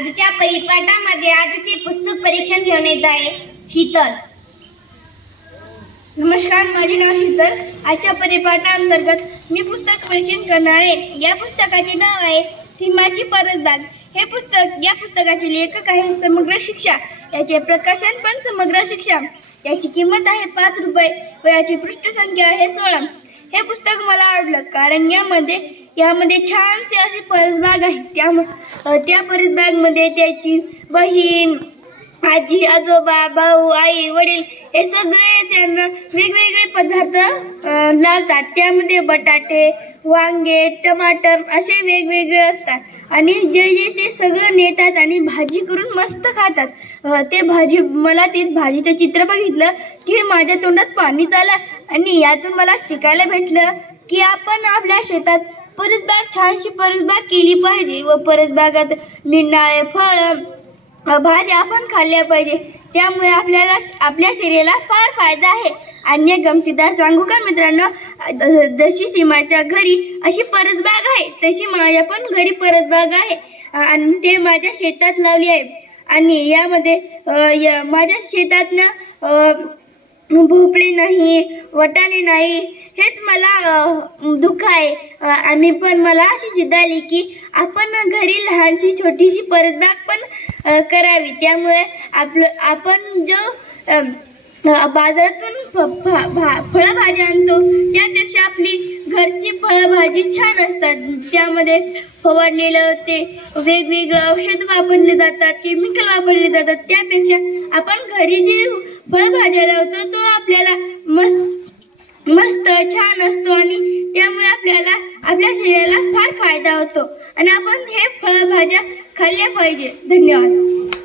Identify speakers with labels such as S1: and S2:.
S1: आजच्या परिपाठामध्ये आजचे पुस्तक परीक्षण घेऊन येत आहे. शीतल. नमस्कार माझे नाव शीतल. आजच्या परिपाठाअंतर्गत मी पुस्तक परीक्षण करणार आहे. या पुस्तकाचे नाव आहे सीमाची परसबाग. हे पुस्तक या पुस्तकाचे लेखक आहे समग्र शिक्षा. याचे प्रकाशन पण समग्र शिक्षा. याची किंमत आहे पाच रुपये व याची पृष्ठसंख्या आहे सोळा. हे पुस्तक मला आवडलं कारण यामध्ये यामध्ये छानसे अशी परसबाग आहे त्या त्या परसबागमध्ये त्याची बहीण आजी आजोबा भाऊ आई वडील हे सगळे त्यांना वेगवेगळे पदार्थ लावतात. त्यामध्ये बटाटे वांगे टमाटर असे वेगवेगळे असतात. आणि जे जे ते सगळं नेतात आणि भाजी करून मस्त खातात. ते भाजी मला ते भाजीचं चित्र बघितलं की माझ्या तोंडात पाणी चाललं आणि यातून मला शिकायला भेटलं की आपण आपल्या शेतात परसबाग छानशी परसबाग केली पाहिजे व परसबागात निनाळे फळ भाज्या आपण खाल्ल्या पाहिजे. त्यामुळे आपल्याला आपल्या शरीराला फार फायदा आहे. आणि गमतीदार सांगू का मित्रांनो? ज- जशी सीमाच्या घरी अशी परसबाग आहे तशी माझ्या पण घरी परसबाग आहे. आणि ते माझ्या शेतात लावली आहे. आणि यामध्ये या माझ्या शेतातनं ना भोपळे नाही वटाणे नाही हेच मला दुःख आहे. आणि पण मला अशी जिद्द आली की आपण घरी लहानशी छोटीशी परसबाग पण करावी. त्यामुळे आपलं आपण जो बाजारातून फळभाजी भा- फळभाज्या आणतो त्यापेक्षा आपली घरची फळभाजी छान असतात. त्यामध्ये फवारलेलं ते वेगवेगळं औषध वापरले जातात केमिकल वापरले जातात. त्यापेक्षा आपण घरी जे फळभाज्या लावतो तो छान असतो आणि त्यामुळे आपल्याला आपल्या शरीराला फार फायदा होतो. आणि आपण हे फळभाज्या खाल्ल्या पाहिजे. धन्यवाद.